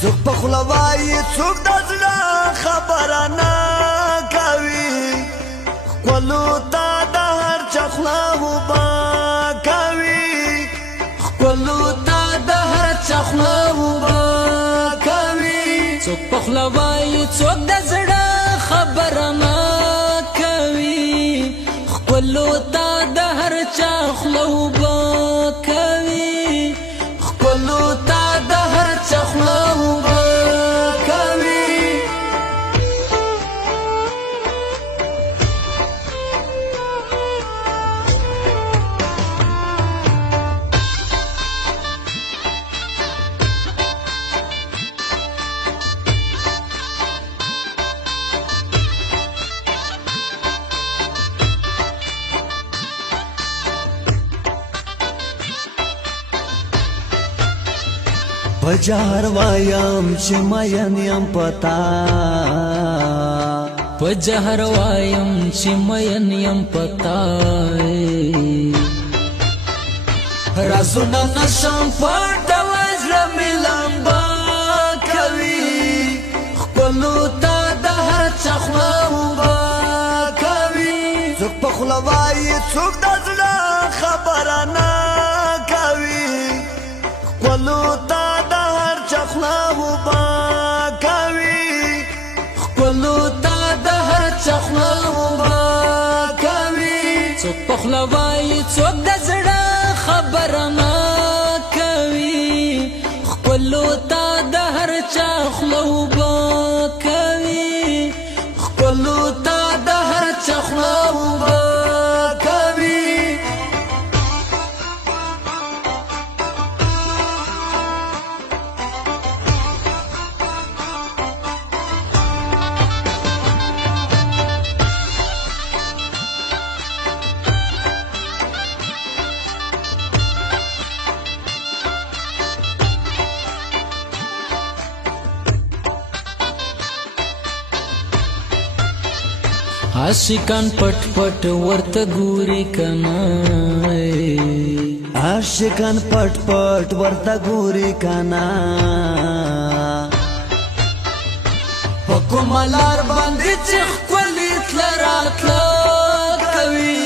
څوک په خوله وایي څوک د زړه خبره نه کوي ښکلو ته د هر چا خوله اوبه کوي ښکلو ته د هر چا خوله اوبه کوي څوک په خوله وایي څوک د زړه خبره نه کوي ښکلو ته د هر چا خوله اوبه کوي ښکلو ته د هر چا خوله اوبه کوي په جهر وایم چې مین یم پتا په جهر وایم چې مین یم پتا رازونه نشم پټولی زړه مې لمبه کوي ښکلو ته د هر چا خوله اوبه کوي څوک په خوله وایي څوک د زړه خبره نه کوي ښکلو ته د هر چا خوله اوبه کوي ښکلو ته د هر چا خوله اوبه کوي څوک په خوله وایي څوک د زړه خبره نه کوي ښکلو ته د هر چا خوله اوبه کوي ښکلو ته د هر چا خوله اوبه کوي عاشقان پټ پټ ورته ګوري کنه عاشقان پټ پټ ورته ګوري کنه په کومه لار باندې چې ښکلي تله راتله کوي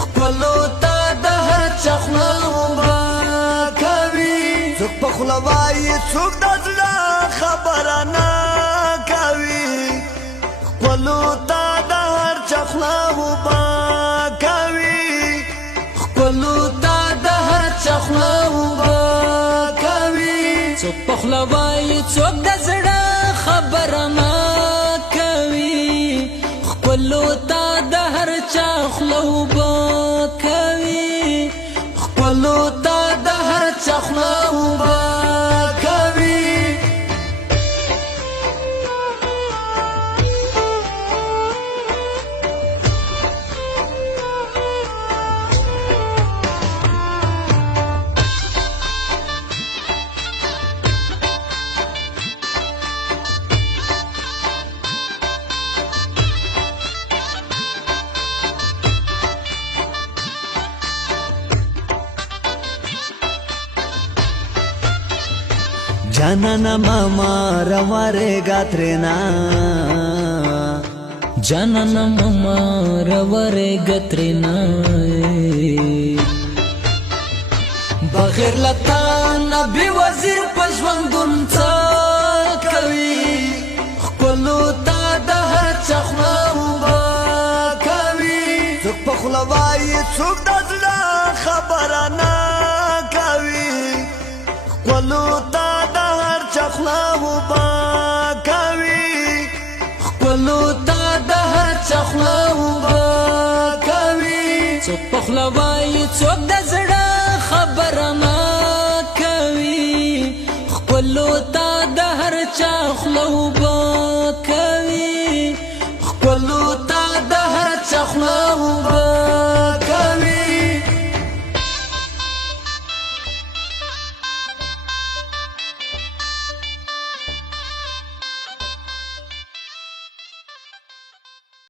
ښکلو ته د هر چا خوله اوبه کوي څوک په خوله وایي څوک د زړه خبره نه کوي ښکلو ته د هر چا خوله اوبه کوي ښکلو ته د هر چا خوله اوبه کوي څوک په خوله وایي څوک د زړه خبره نه کوي ښکلو ته د هر چا خوله اوبه کوي ښکلو ته د هر چا خوله اوبه کوي جانانا ماما روارېږه ترېنه جانانا ماما روارېږه ترېنه بغیر له تا نه بې وزیر په ژوندون څه کوي ښکلو ته د هر چا خوله اوبه کوي څوک په خوله وایي څوک د زړه خبره نه کوي ښکلو ته د هر چا خوله اوبه کوي ښکلو ته د هر چا خوله اوبه کوي څوک په خوله وایي څوک د زړه خبره نه کوي ښکلو ته د هر چا خوله اوبه